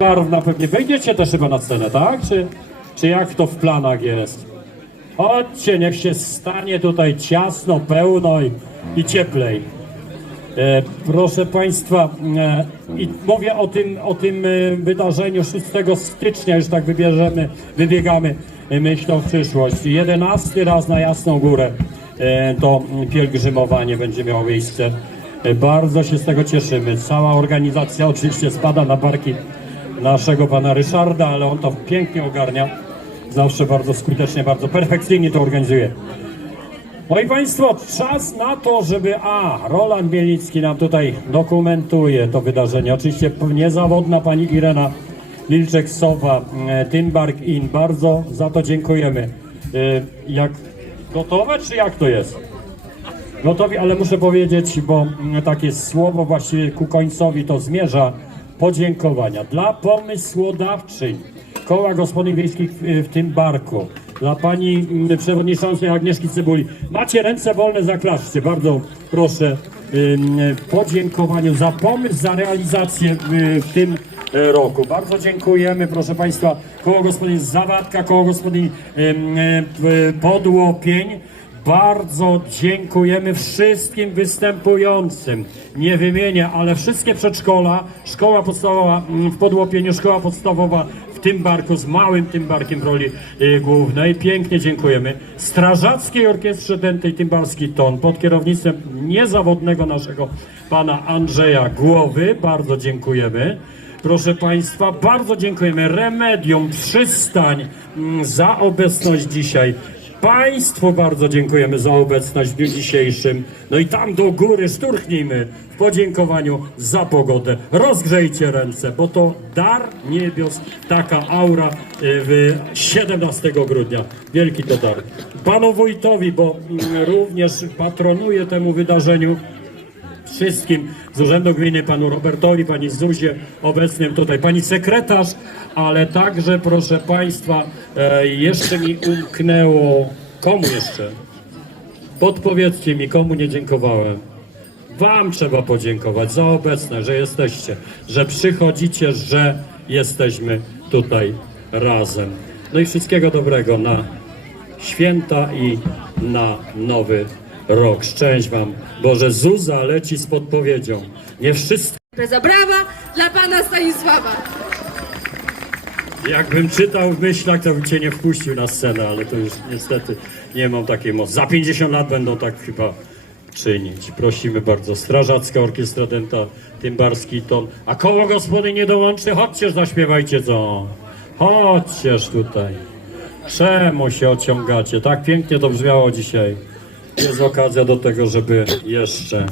Barwna pewnie wejdziecie też chyba na scenę, tak? Czy, czy jak to w planach jest? Chodźcie, niech się stanie tutaj ciasno, pełno i, i cieplej. E, proszę Państwa, e, i mówię o tym, o tym e, wydarzeniu 6 stycznia, już tak wybierzemy, wybiegamy e, myślą w przyszłość. 11 raz na Jasną Górę e, to pielgrzymowanie będzie miało miejsce. E, bardzo się z tego cieszymy. Cała organizacja oczywiście spada na barki naszego pana Ryszarda, ale on to pięknie ogarnia. Zawsze bardzo skutecznie, bardzo perfekcyjnie to organizuje. Moi Państwo, czas na to, żeby a, Roland Bielicki nam tutaj dokumentuje to wydarzenie. Oczywiście niezawodna pani Irena Lilczek-Sowa, e, Tymbark In, bardzo za to dziękujemy. E, Jak gotowe, czy jak to jest? Gotowi, ale muszę powiedzieć, bo mm, takie słowo właściwie ku końcowi to zmierza, podziękowania dla pomysłodawczyń Koła Gospodyń Wiejskich w, w tym barku, dla pani mm, przewodniczącej Agnieszki Cybuli. Macie ręce wolne, zaklaszcie. Bardzo proszę ym, podziękowaniu za pomysł, za realizację y, w tym e, roku. Bardzo dziękujemy, proszę Państwa, Koło Gospodyń Zawadka, Koło Gospodyń y, Podłopień. Bardzo dziękujemy wszystkim występującym. Nie wymienię, ale wszystkie przedszkola, szkoła podstawowa mm, w Podłopieniu, szkoła podstawowa w tym barku z małym tym barkiem w roli y, głównej. Pięknie dziękujemy. Strażackiej Orkiestrze Dętej Tymbarski Ton pod kierownictwem niezawodnego naszego pana Andrzeja Głowy. Bardzo dziękujemy. Proszę Państwa, bardzo dziękujemy Remedium Przystań mm, za obecność dzisiaj. Państwu bardzo dziękujemy za obecność w dniu dzisiejszym. No i tam do góry szturchnijmy w podziękowaniu za pogodę. Rozgrzejcie ręce, bo to dar niebios, taka aura y, w 17 grudnia. Wielki to dar. Panu wójtowi, bo mm, również patronuje temu wydarzeniu wszystkim z Urzędu Gminy, panu Robertowi, pani Zuzie, obecnym tutaj, pani sekretarz, ale także, proszę państwa, e, jeszcze mi umknęło, komu jeszcze? Podpowiedzcie mi, komu nie dziękowałem. Wam trzeba podziękować za obecność, że jesteście, że przychodzicie, że jesteśmy tutaj razem. No i wszystkiego dobrego na święta i na nowy rok. Szczęść Wam. Boże, Zuza leci z podpowiedzią. Nie wszyscy. Impreza brawa dla pana Stanisława. Jakbym czytał w myślach, to bym Cię nie wpuścił na scenę, ale to już niestety nie mam takiej mocy. Za 50 lat będą tak chyba czynić. Prosimy bardzo. Strażacka Orkiestra Denta, Tymbarski Ton. A koło gospody nie dołączy? Chodźcie, zaśpiewajcie co. Chodźcież tutaj. Czemu się ociągacie? Tak pięknie to brzmiało dzisiaj. Jest okazja do tego, żeby jeszcze.